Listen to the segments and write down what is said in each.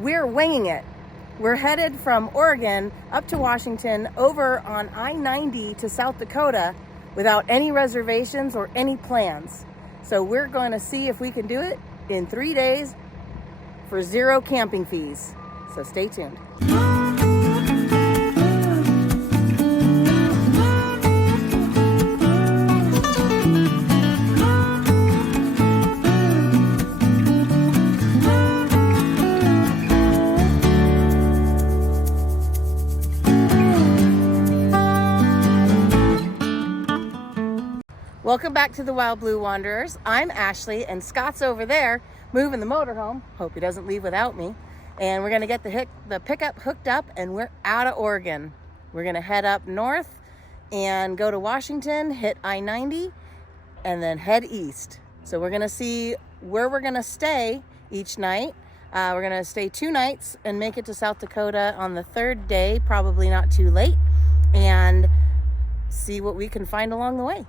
we're winging it. We're headed from Oregon up to Washington over on I-90 to South Dakota without any reservations or any plans. So we're going to see if we can do it in 3 days for 0 camping fees. So stay tuned. Welcome back to the Wild Blue Wanderers. I'm Ashley, and Scott's over there moving the motorhome. Hope he doesn't leave without me. And we're gonna get the pickup hooked up, and we're out of Oregon. We're gonna head up north and go to Washington, hit I-90, and then head east. So we're gonna see where we're gonna stay each night. We're gonna stay 2 nights and make it to South Dakota on the 3rd day, probably not too late, and see what we can find along the way.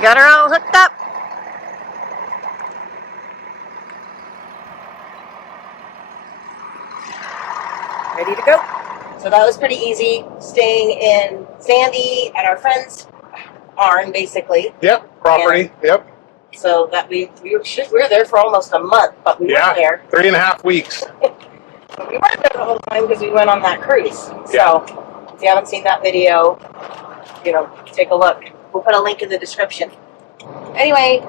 Got her all hooked up. Ready to go. So that was pretty easy, staying in Sandy at our friend's barn, basically. Yep, property. And yep. So that we were there for almost a month, but we weren't there. 3.5 weeks. But we weren't there the whole time because we went on that cruise. Yeah. So if you haven't seen that video, take a look. We'll put a link in the description. Anyway,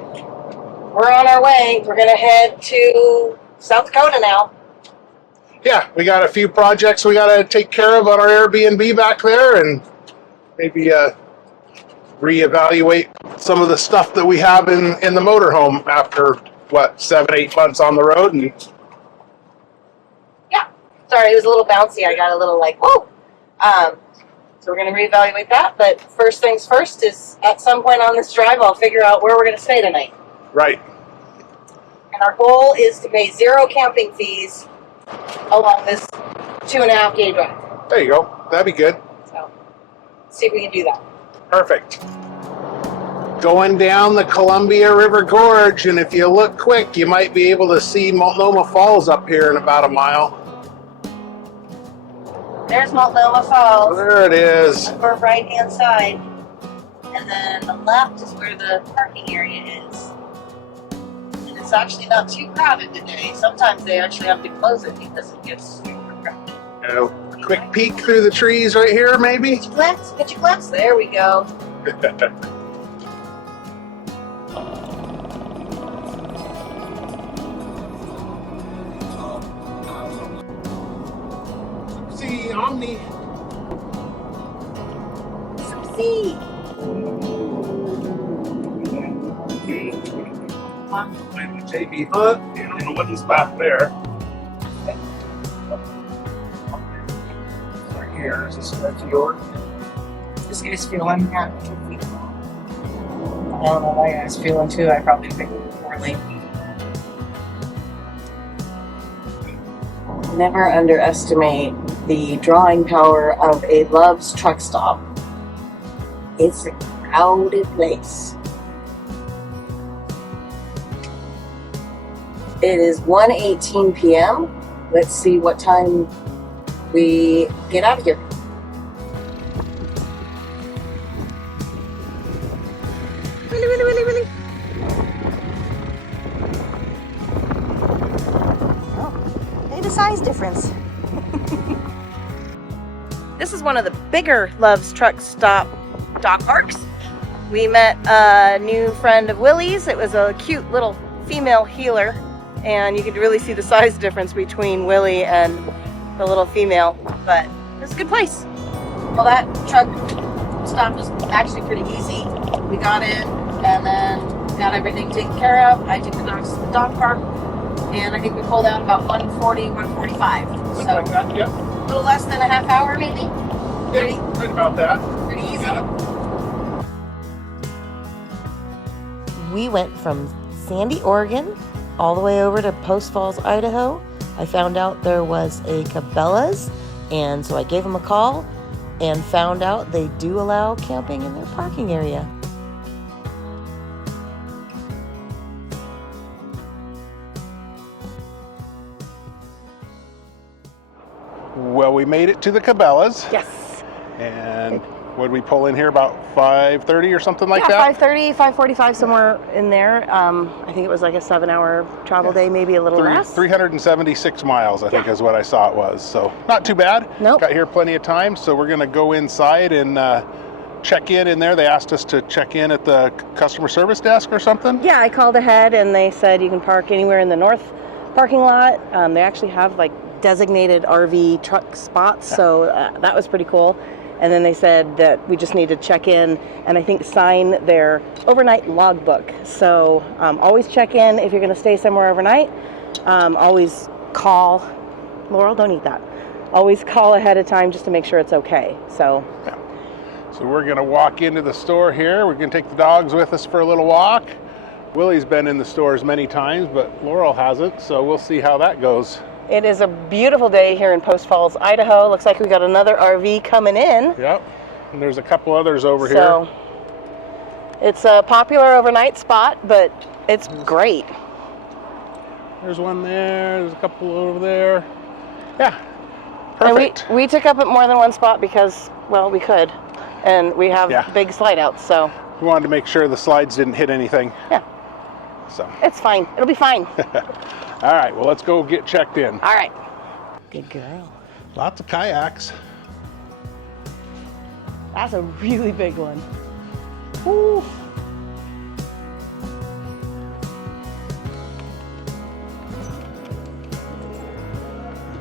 we're on our way. We're going to head to South Dakota now. Yeah, we got a few projects we got to take care of on our Airbnb back there, and maybe reevaluate some of the stuff that we have in the motorhome after, 7-8 months on the road. And yeah, sorry, it was a little bouncy. I got a little whoa. So we're going to reevaluate that, but first things first is at some point on this drive, I'll figure out where we're going to stay tonight. Right. And our goal is to pay 0 camping fees along this 2.5 day drive. There you go. That'd be good. So, let's see if we can do that. Perfect. Going down the Columbia River Gorge, and if you look quick, you might be able to see Multnomah Falls up here in about a mile. There's Multnomah Falls. There it is. On our right-hand side. And then the left is where the parking area is. And it's actually not too crowded today. Sometimes they actually have to close it because it gets super crowded. Quick peek through the trees right here, maybe? Get your glimpse. There we go. See, Omni. See. JB Hunt, you don't know what is back there. Right here, is this yours? This guy's feeling, yeah. I don't know why I was feeling too. I probably picked poorly. Never underestimate the drawing power of a Love's truck stop. It's a crowded place. It is 1:18 p.m. Let's see what time we get out of here. Really. Oh, made a size difference. This is one of the bigger Love's truck stop dog parks. We met a new friend of Willie's. It was a cute little female heeler, and you could really see the size difference between Willie and the little female, but it's a good place. Well, that truck stop was actually pretty easy. We got in and then got everything taken care of. I took the dogs to the dog park, and I think we pulled out about 1:40, 1:45. So Like that, yeah. a little less than a half hour, maybe. Right about that. Pretty easy. Yeah. We went from Sandy, Oregon, all the way over to Post Falls, Idaho. I found out there was a Cabela's, and so I gave them a call and found out they do allow camping in their parking area. Well, we made it to the Cabelas. Yes. And would we pull in here about 5:30 or something like that? 5:30, 5:45, somewhere in there. I think it was like a 7-hour travel day, maybe a little less. 376 miles, I think is what I saw it was. So not too bad. Nope. Got here plenty of time. So we're going to go inside and check in there. They asked us to check in at the customer service desk or something. Yeah, I called ahead and they said you can park anywhere in the north parking lot. They actually have like designated RV truck spots, so that was pretty cool. And then they said that we just need to check in and I think sign their overnight logbook. So always check in if you're going to stay somewhere overnight. Always call. Laurel, don't eat that. Always call ahead of time just to make sure it's okay. So. Yeah. So we're going to walk into the store here. We're going to take the dogs with us for a little walk. Willie's been in the stores many times, but Laurel hasn't, so we'll see how that goes. It is a beautiful day here in Post Falls, Idaho. Looks like we got another RV coming in. Yep. And there's a couple others over here. So it's a popular overnight spot, but it's great. There's one there. There's a couple over there. Yeah. And Perfect. we took up at more than one spot because, well, we could. And we have big slide outs, so. We wanted to make sure the slides didn't hit anything. Yeah. So. It's fine. It'll be fine. All right, well, let's go get checked in. All right. Good girl. Lots of kayaks. That's a really big one. Woo.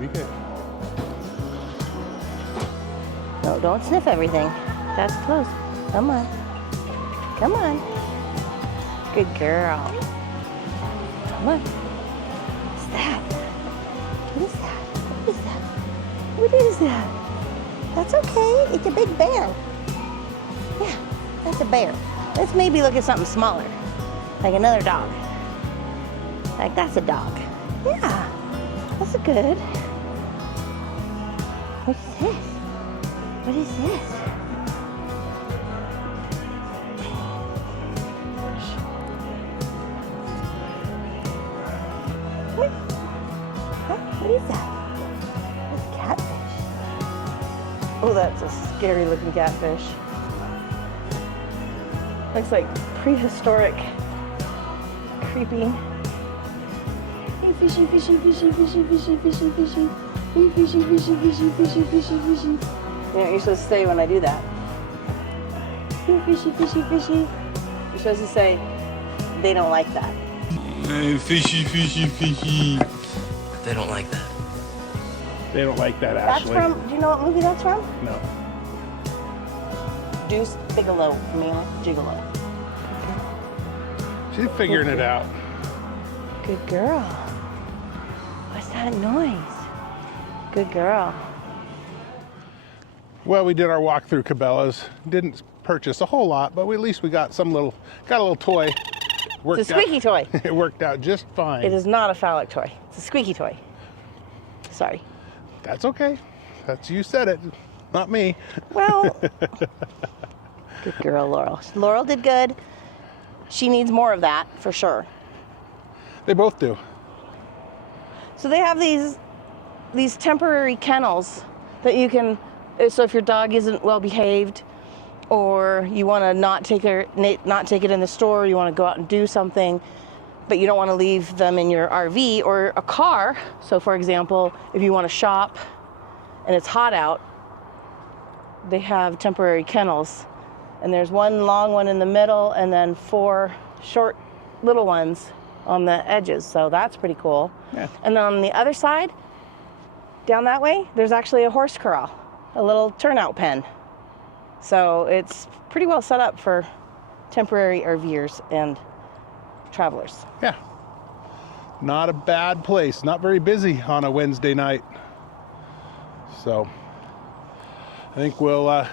Be good. No, don't sniff everything. That's close. Come on. Come on. Good girl. Come on. What's that? What is that? What is that? What is that? That's okay. It's a big bear. Yeah, that's a bear. Let's maybe look at something smaller. Like another dog. Like that's a dog. Yeah, that's a good. What's this? What is this? What is that? It's a catfish. Oh, that's a scary looking catfish. Looks like prehistoric, creepy. Hey, fishy, fishy, fishy, fishy, fishy, fishy, fishy. Hey, fishy, fishy, fishy, fishy, fishy, fishy. You know what you're supposed to say when I do that? Hey, fishy, fishy, fishy. You're supposed to say, they don't like that. Fishy, fishy, fishy. They don't like that. They don't like that, That's Ashley. from, do you know what movie that's from? No. Deuce Bigelow, Male Gigolo. She's figuring it out. Good girl. What's that noise? Good girl. Well, we did our walk through Cabela's. Didn't purchase a whole lot, but at least we got a little toy. Worked It's a squeaky toy. It worked out just fine. It is not a phallic toy. It's a squeaky toy. Sorry. That's okay. You said it, not me. Well, good girl, Laurel. Laurel did good. She needs more of that, for sure. They both do. So they have these temporary kennels that you can, so if your dog isn't well behaved, or you want to not take it in the store, you want to go out and do something, but you don't want to leave them in your RV or a car. So for example, if you want to shop and it's hot out, they have temporary kennels. And there's one long one in the middle and then 4 short little ones on the edges. So that's pretty cool. Yeah. And then on the other side, down that way, there's actually a horse corral, a little turnout pen. So it's pretty well set up for temporary RVers and travelers. Yeah. Not a bad place. Not very busy on a Wednesday night. So I think we'll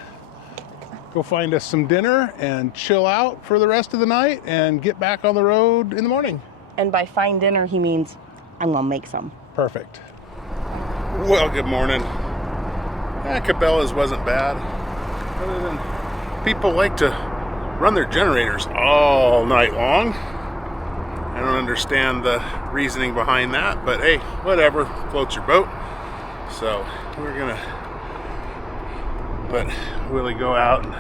go find us some dinner and chill out for the rest of the night and get back on the road in the morning. And by fine dinner, he means I'm gonna make some. Perfect. Well, good morning. Cabela's wasn't bad. Other than people like to run their generators all night long. I don't understand the reasoning behind that, but hey, whatever, floats your boat. So we're gonna let Willie go out and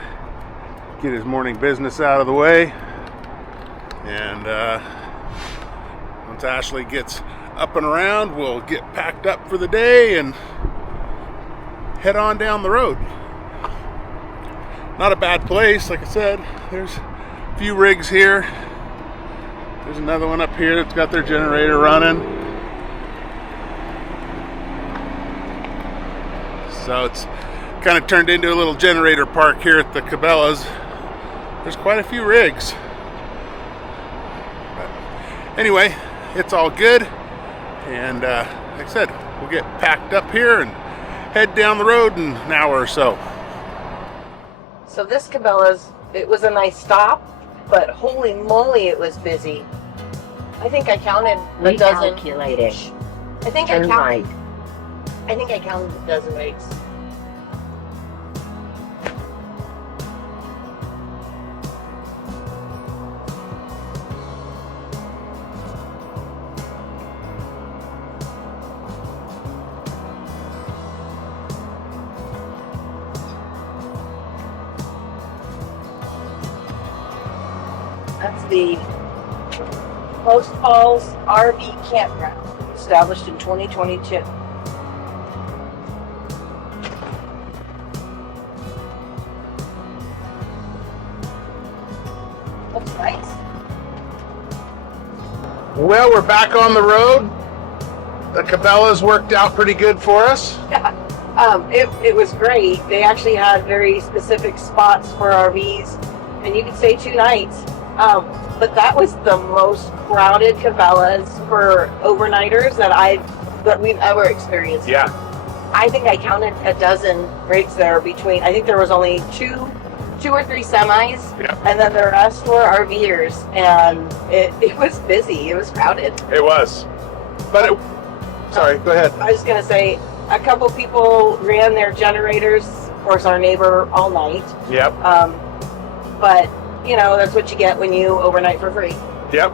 get his morning business out of the way, and once Ashley gets up and around, we'll get packed up for the day and head on down the road. Not a bad place, like I said. There's a few rigs here. There's another one up here that's got their generator running. So it's kind of turned into a little generator park here at the Cabela's. There's quite a few rigs. But anyway, it's all good. And like I said, we'll get packed up here and head down the road in an hour or so. So this Cabela's, it was a nice stop, but holy moly, it was busy. I think I counted a dozen. Recalculating. I think Turn right. I think I counted a dozen rigs. That's the Post Falls RV campground, established in 2022. Looks nice. Well, we're back on the road. The Cabela's worked out pretty good for us. Yeah, it was great. They actually had very specific spots for RVs, and you could stay 2 nights. But that was the most crowded Cabela's for overnighters that we've ever experienced. Yeah. I think I counted a dozen rigs there between. I think there was only two or three semis, Yeah. and then the rest were RVers, and it was busy. It was crowded. It was. But sorry, go ahead. I was gonna say a couple people ran their generators. Of course, our neighbor all night. Yep. But you know, that's what you get when you overnight for free. Yep.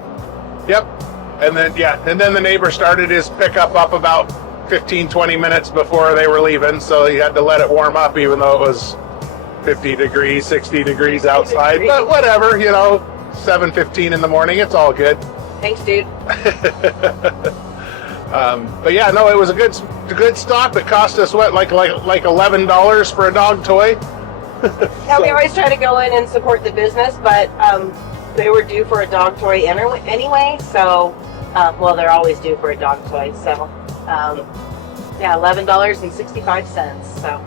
And then the neighbor started his pickup up about 15-20 minutes before they were leaving, so he had to let it warm up even though it was 50 degrees, 60 degrees outside. But whatever, 7:15 in the morning, it's all good. Thanks, dude. But yeah, no, it was a good stop. It cost us like $11 for a dog toy. Yeah, we always try to go in and support the business, but they were due for a dog toy anyway, so, well, they're always due for a dog toy, so, yeah, $11.65, so,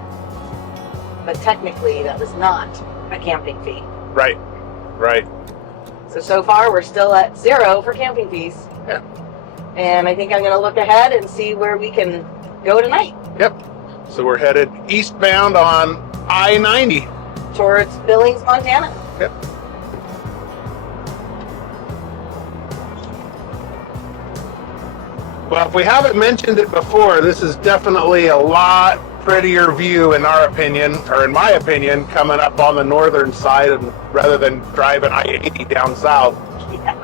but technically that was not a camping fee. Right. So far we're still at 0 for camping fees. Yeah. And I think I'm going to look ahead and see where we can go tonight. Yep. So we're headed eastbound on I-90. Towards Billings, Montana. Yep. Well, if we haven't mentioned it before, this is definitely a lot prettier view in our opinion, or in my opinion, coming up on the northern side rather than driving I-80 down south. Yeah.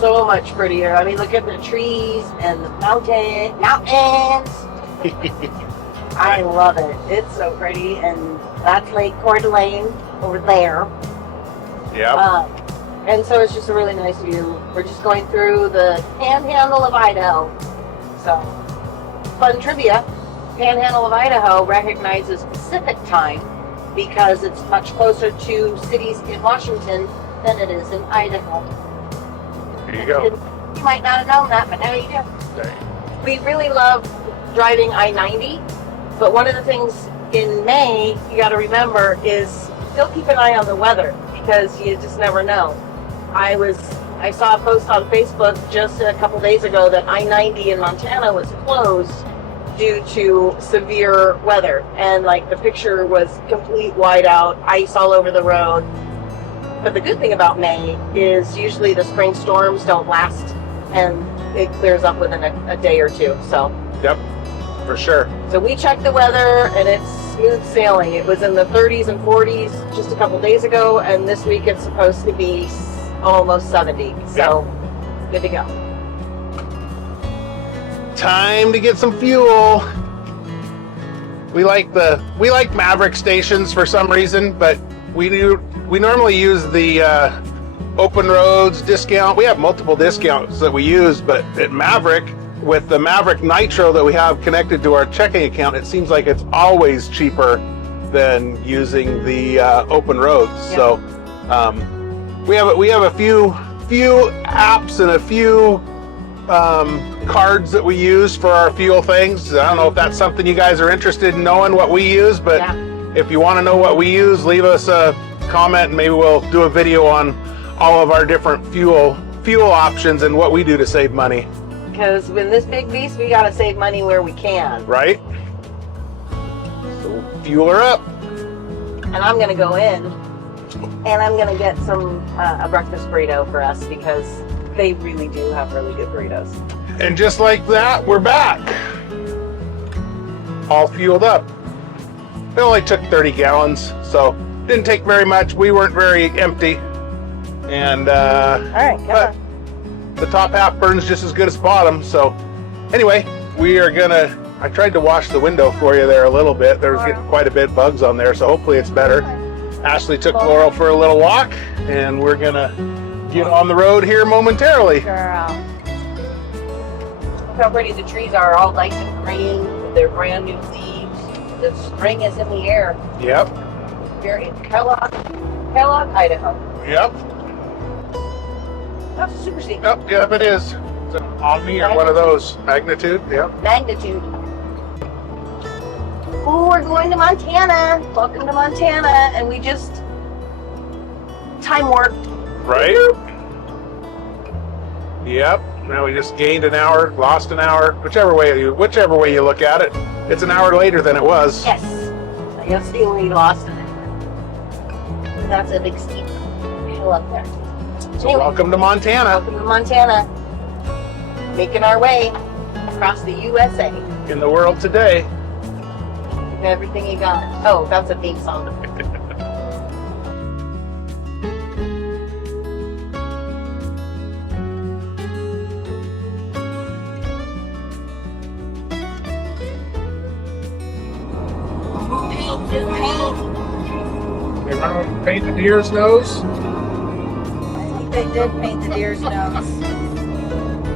So much prettier. I mean, look at the trees and the mountains. I love it. It's so pretty, and that's Lake Coeur d'Alene over there. Yeah. And so it's just a really nice view. We're just going through the Panhandle of Idaho. So, fun trivia. Panhandle of Idaho recognizes Pacific time because it's much closer to cities in Washington than it is in Idaho. There you go. You might not have known that, but now you do. Dang. We really love driving I-90, but one of the things in May you got to remember is still keep an eye on the weather because you just never know. I saw a post on Facebook just a couple days ago that I-90 in Montana was closed due to severe weather, and like the picture was complete whiteout, ice all over the road. But the good thing about May is usually the spring storms don't last and it clears up within a day or two. So Yep, for sure. So we checked the weather and it's smooth sailing. It was in the 30s and 40s just a couple days ago, and this week it's supposed to be almost 70. So good to go. Time to get some fuel. We like Maverick stations for some reason, but we normally use the Open Roads discount. We have multiple discounts that we use, but at Maverick, with the Maverick Nitro that we have connected to our checking account, it seems like it's always cheaper than using the Open Roads. Yeah. So we have a few apps and a few cards that we use for our fuel things. I don't know if that's something you guys are interested in knowing what we use, but if you want to know what we use, leave us a comment and maybe we'll do a video on all of our different fuel options and what we do to save money. Because with this big beast, we got to save money where we can. Right? So fuel her up. And I'm going to go in and I'm going to get a breakfast burrito for us because they really do have really good burritos. And just like that, we're back. All fueled up. It only took 30 gallons, so didn't take very much. We weren't very empty. And all right, but the top half burns just as good as bottom. So anyway, we are gonna, I tried to wash the window for you there a little bit. There's getting quite a bit of bugs on there, so hopefully it's better. Ashley took Laurel for a little walk, and we're gonna get on the road here momentarily. Girl. Look how pretty the trees are, all nice and green with their brand new leaves. The spring is in the air. Yep. We're in Kellogg, Idaho. Yep. That's a super seat. Yep, it is. It's an Omni or one of those. Magnitude, yep. Magnitude. Ooh, we're going to Montana. Welcome to Montana. And we just time warped. Right? Yep. Now we just gained an hour, lost an hour, whichever way you look at it. It's an hour later than it was. Yes. You'll see we lost it. That's a big steep hill up there. So anyway, welcome to Montana. Welcome to Montana. Making our way across the USA. In the world today. Give everything you got. Oh, that's a theme song. They paint the deer's nose. I think they did paint the deer's nose.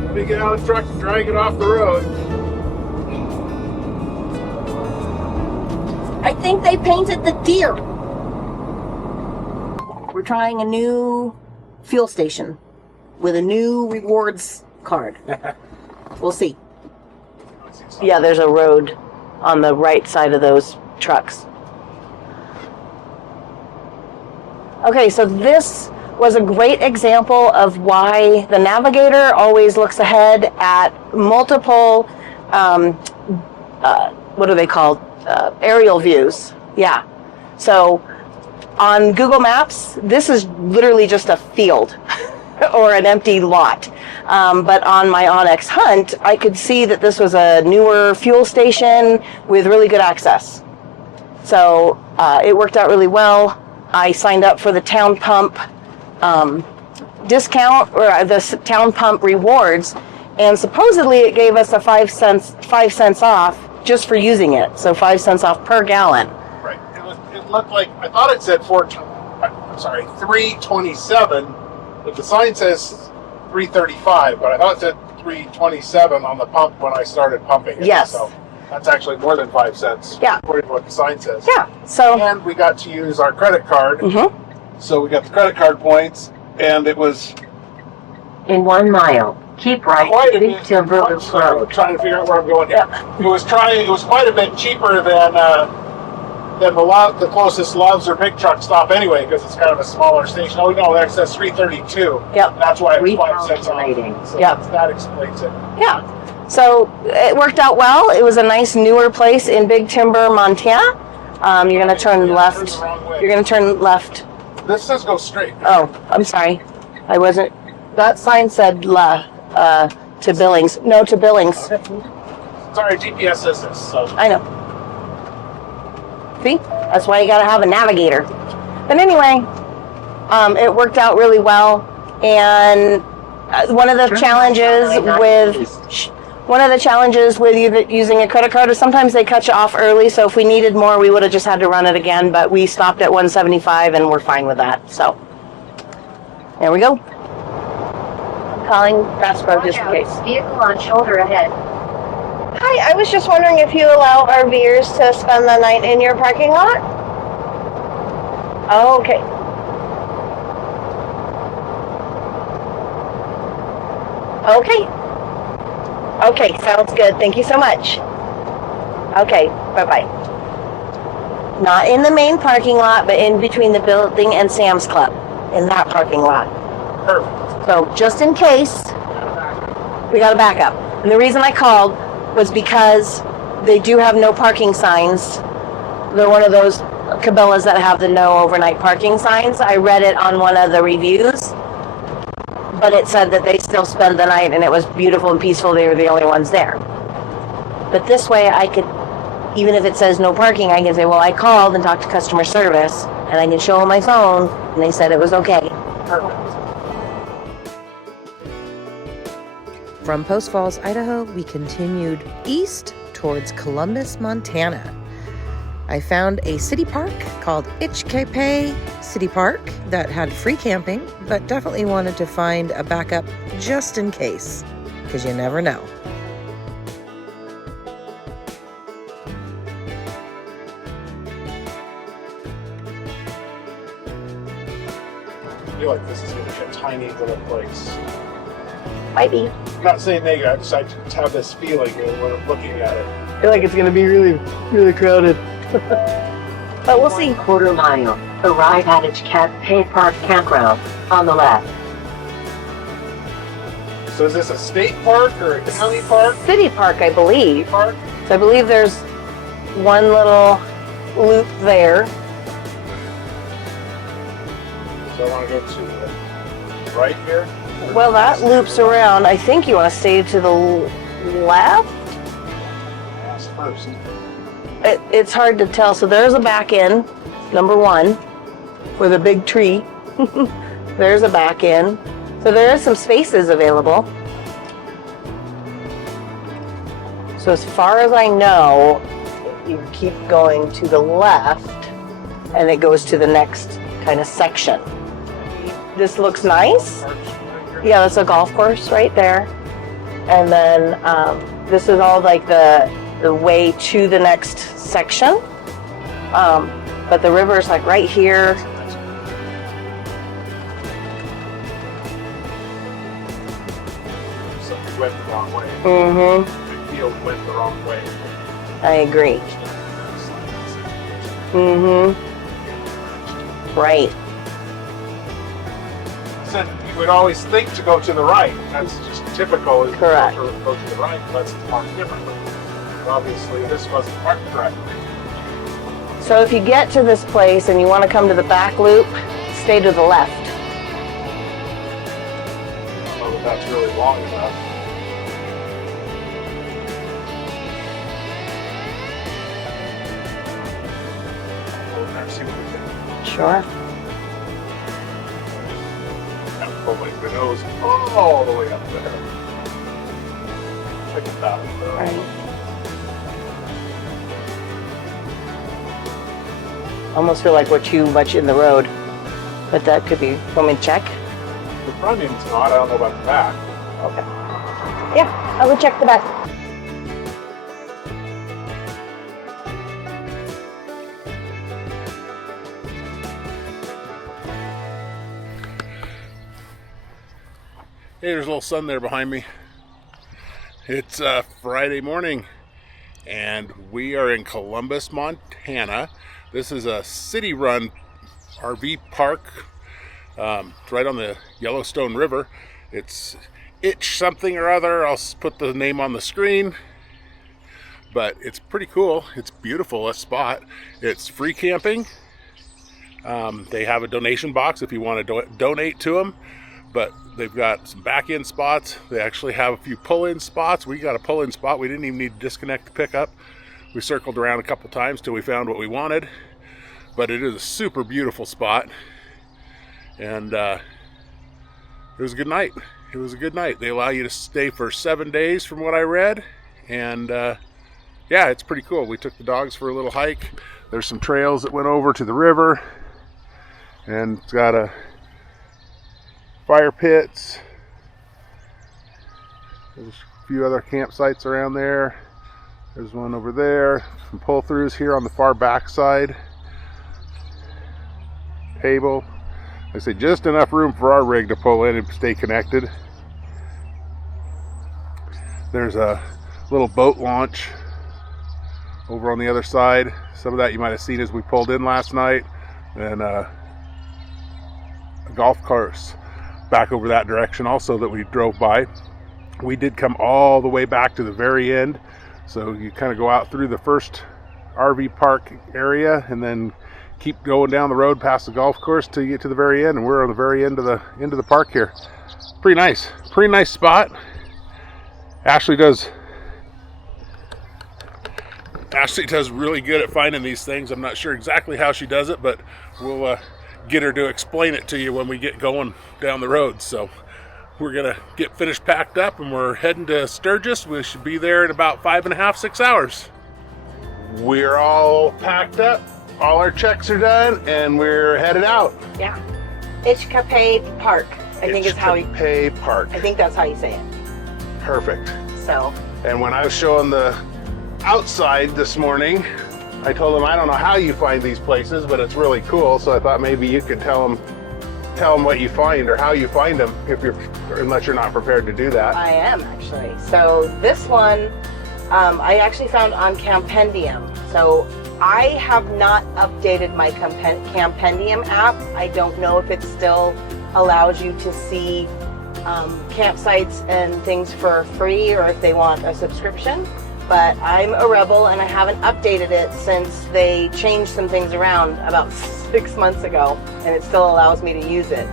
Let me get out of the truck and drag it off the road. I think they painted the deer. We're trying a new fuel station with a new rewards card. We'll see. Yeah, there's a road on the right side of those trucks. Okay, so this was a great example of why the navigator always looks ahead at multiple, what are they called? Aerial views. Yeah. So on Google Maps, this is literally just a field or an empty lot. But on my Onyx Hunt, I could see that this was a newer fuel station with really good access. So it worked out really well. I signed up for the town pump discount or the town pump rewards, and supposedly it gave us a 5 cents off just for using it. So 5 cents off per gallon. Right. It looked like, I thought it said 327, but the sign says 335, but I thought it said 327 on the pump when I started pumping it. Yes. So that's actually more than 5 cents. Yeah. According to what the sign says. Yeah. So. And we got to use our credit card. Mm-hmm. So we got the credit card points, and it was in 1 mile. Keep right quite a to bit. Timber I'm Road. trying to figure out where I'm going here. Yeah. It was quite a bit cheaper than the closest Loves or Big Truck stop anyway, because it's kind of a smaller station. Oh no, that says 332. Yep. That's why it was 5 cents off. So Yep. that explains it. Yeah. So it worked out well. It was a nice newer place in Big Timber, Montana. You're gonna turn left. You're gonna turn left. This says go straight. Oh, I'm sorry. I wasn't. That sign said to Billings. No, to Billings. Sorry, GPS says this. So. I know. See? That's why you gotta have a navigator. But anyway, it worked out really well. And one of the challenges One of the challenges with using a credit card is sometimes they cut you off early, so if we needed more, we would have just had to run it again, but we stopped at 175 and we're fine with that, so. There we go. I'm calling Bass Pro just in case. Vehicle on shoulder ahead. Hi, I was just wondering if you allow RVers to spend the night in your parking lot? Oh, okay. Okay. Okay, sounds good. Thank you so much. Okay, bye-bye. Not in the main parking lot, but in between the building and Sam's Club, in that parking lot. Perfect. So just in case, we got a backup. And the reason I called was because they do have no parking signs. They're one of those Cabelas that have the no overnight parking signs. I read it on one of the reviews, but it said that they still spend the night and it was beautiful and peaceful. They were the only ones there. But this way I could, even if it says no parking, I can say, well, I called and talked to customer service and I can show them my phone and they said it was okay. Perfect. From Post Falls, Idaho, we continued east towards Columbus, Montana. I found a city park called Itch-Kep-Pe City Park that had free camping, but definitely wanted to find a backup just in case, because you never know. I feel like this is going to be a tiny little place. Might be. I'm not saying negative, I just have this feeling when I'm looking at it. I feel like it's going to be really, really crowded. But we'll see. Quarter mile. Arrive at Itch-Kep-Pe Park Campground on the left. So is this a state park or a county park? City park, I believe. Park? So I believe there's one little loop there. So I want to go to the right here. Well, that loops around. I think you want to stay to the left. Ask first. It's hard to tell. So there's a back end, number one, with a big tree. There's a back end. So there is some spaces available. So as far as I know, you keep going to the left and it goes to the next kind of section. This looks nice. Yeah, that's a golf course right there. And then this is all like the way to the next section. But the river's like right here. So we went the wrong way. Mm-hmm. The field went the wrong way. I agree. Mm-hmm. Right. Said you would always think to go to the right. That's just typical. Is Correct. To go to the right, but that's marked differently. But obviously, this wasn't marked correctly. So if you get to this place and you want to come to the back loop, stay to the left. Oh, that's really long enough. We'll see what we can. Sure. Now pull my nose all the way up there. Check it out. Right. Almost feel like we're too much in the road, but that could be. Want me to check? The front end's not. I don't know about the back. Okay. Yeah, I will check the back. Hey, there's a little sun there behind me. It's Friday morning, and we are in Columbus, Montana. This is a city-run RV park. It's right on the Yellowstone River. It's Itch something or other. I'll put the name on the screen. But it's pretty cool. It's beautiful, a spot. It's free camping. They have a donation box if you want to donate to them. But they've got some back-end spots. They actually have a few pull-in spots. We got a pull-in spot. We didn't even need to disconnect the pickup. We circled around a couple times till we found what we wanted. But it is a super beautiful spot. And it was a good night. it was a good night. They allow you to stay for 7 days from what I read. And yeah, it's pretty cool. We took the dogs for a little hike. There's some trails that went over to the river. And it's got a fire pits. There's a few other campsites around there. There's one over there. Some pull-throughs here on the far back side. Table. Like I say, just enough room for our rig to pull in and stay connected. There's a little boat launch over on the other side. Some of that you might have seen as we pulled in last night. And a golf course back over that direction also that we drove by. We did come all the way back to the very end. So you kind of go out through the first RV park area and then keep going down the road past the golf course till you get to the very end, and we're on the very end of the park here. Pretty nice spot. Ashley does really good at finding these things. I'm not sure exactly how she does it, but we'll get her to explain it to you when we get going down the road. So we're gonna get finished packed up and we're heading to Sturgis. We should be there in about 5.5, 6 hours. We're all packed up. All our checks are done, and we're headed out. Yeah. Itch-Kep-Pe Park, I think is how you... Itch-Kep-Pe Park. I think that's how you say it. Perfect. So. And when I was showing the outside this morning, I told them I don't know how you find these places, but it's really cool. So I thought maybe you could tell them what you find or how you find them, unless you're not prepared to do that. I am actually. So this one, I actually found on Campendium. So I have not updated my Campendium app. I don't know if it still allows you to see campsites and things for free or if they want a subscription. But I'm a rebel and I haven't updated it since they changed some things around about 6 months ago, and it still allows me to use it.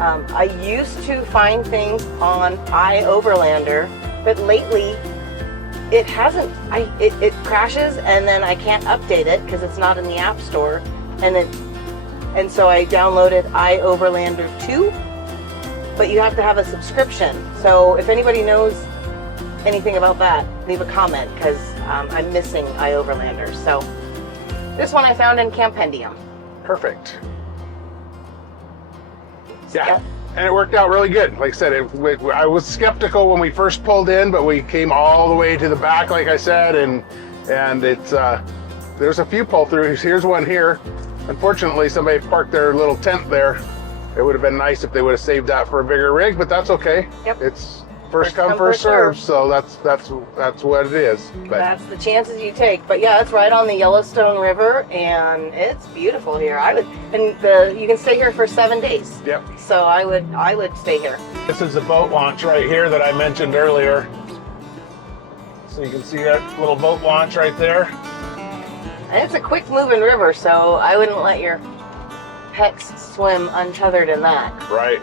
I used to find things on iOverlander, but lately it hasn't. It crashes and then I can't update it because it's not in the App Store, and so I downloaded iOverlander 2, but you have to have a subscription. So if anybody knows anything about that, leave a comment because I'm missing iOverlander. So this one I found in Campendium. Perfect. Yeah. And it worked out really good. Like I said, I was skeptical when we first pulled in, but we came all the way to the back, like I said, and it's there's a few pull-throughs. Here's one here. Unfortunately, somebody parked their little tent there. It would have been nice if they would have saved that for a bigger rig, but that's okay. Yep. It's first come, first serve. So that's what it is. But that's the chances you take. But yeah, it's right on the Yellowstone River, and it's beautiful here. You can stay here for 7 days. Yep. So I would stay here. This is the boat launch right here that I mentioned earlier. So you can see that little boat launch right there. And it's a quick moving river, so I wouldn't let your pets swim untethered in that. Right.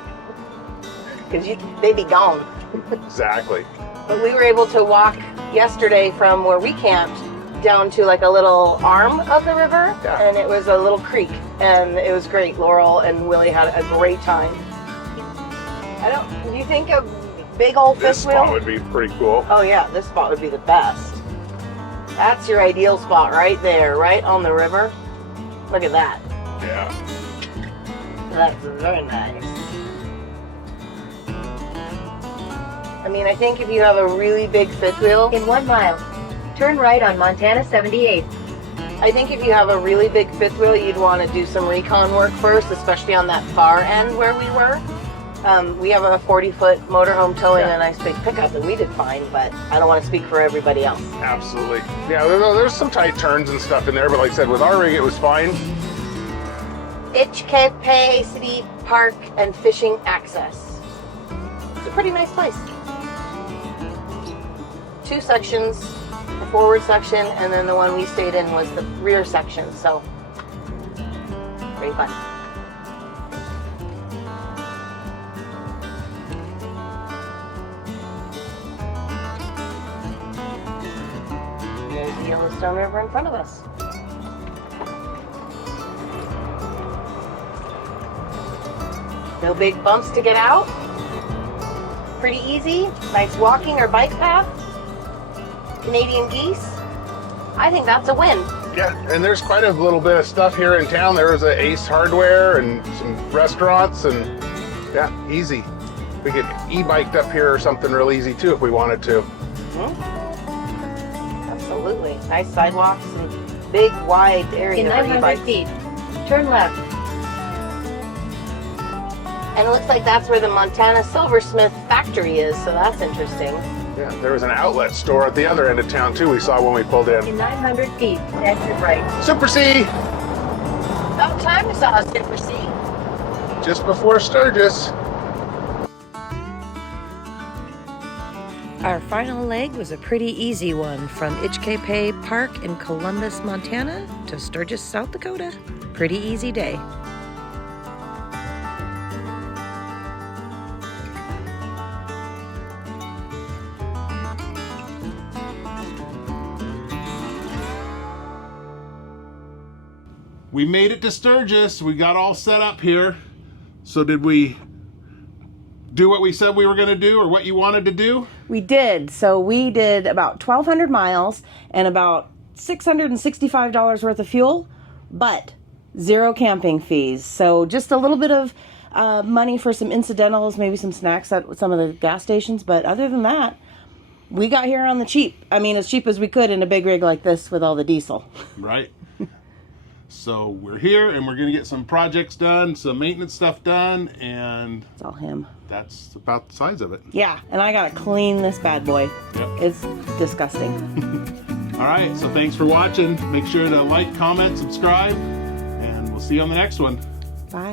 Because they'd be gone. Exactly. But we were able to walk yesterday from where we camped down to like a little arm of the river, and it was a little creek, and it was great. Laurel and Willie had a great time. Do you think a big old fifth wheel? This spot would be pretty cool. Oh yeah, this spot would be the best. That's your ideal spot right there, right on the river. Look at that. Yeah. That's very nice. I mean, I think if you have a really big fifth wheel... In 1 mile, turn right on Montana 78. I think if you have a really big fifth wheel, you'd want to do some recon work first, especially on that far end where we were. We have a 40-foot motorhome towing and a nice big pickup, and we did fine, but I don't want to speak for everybody else. Absolutely. Yeah, there's some tight turns and stuff in there, but like I said, with our rig, it was fine. Itch-Kep-Pe City Park and Fishing Access. It's a pretty nice place. 2 sections, the forward section, and then the one we stayed in was the rear section, so pretty fun. There's the Yellowstone River in front of us. No big bumps to get out. Pretty easy. Nice walking or bike path. Canadian geese. I think that's a win. Yeah, and there's quite a little bit of stuff here in town. There was a Ace Hardware and some restaurants, and yeah, easy. We could e-biked up here or something real easy too if we wanted to. Absolutely. Nice sidewalks and big, wide area In for 900 e-bikes. feet, turn left. And it looks like that's where the Montana Silversmith factory is, so that's interesting. Yeah, there was an outlet store at the other end of town too we saw when we pulled in. In 900 feet, exit right. Super C! About time we saw a Super C. Just before Sturgis. Our final leg was a pretty easy one from Itch-Kep-Pe Park in Columbus, Montana to Sturgis, South Dakota. Pretty easy day. We made it to Sturgis. We got all set up here. So did we do what we said we were going to do, or what you wanted to do? We did. So we did about 1,200 miles and about $665 worth of fuel, but 0 camping fees. So just a little bit of money for some incidentals, maybe some snacks at some of the gas stations. But other than that, we got here on the cheap. I mean, as cheap as we could in a big rig like this with all the diesel. Right. So we're here and we're going to get some projects done, some maintenance stuff done, and It's all him. that's about the size of it. Yeah, and I gotta clean this bad boy. Yep. It's disgusting. All right, so thanks for watching. Make sure to like, comment, subscribe, and we'll see you on the next one. Bye.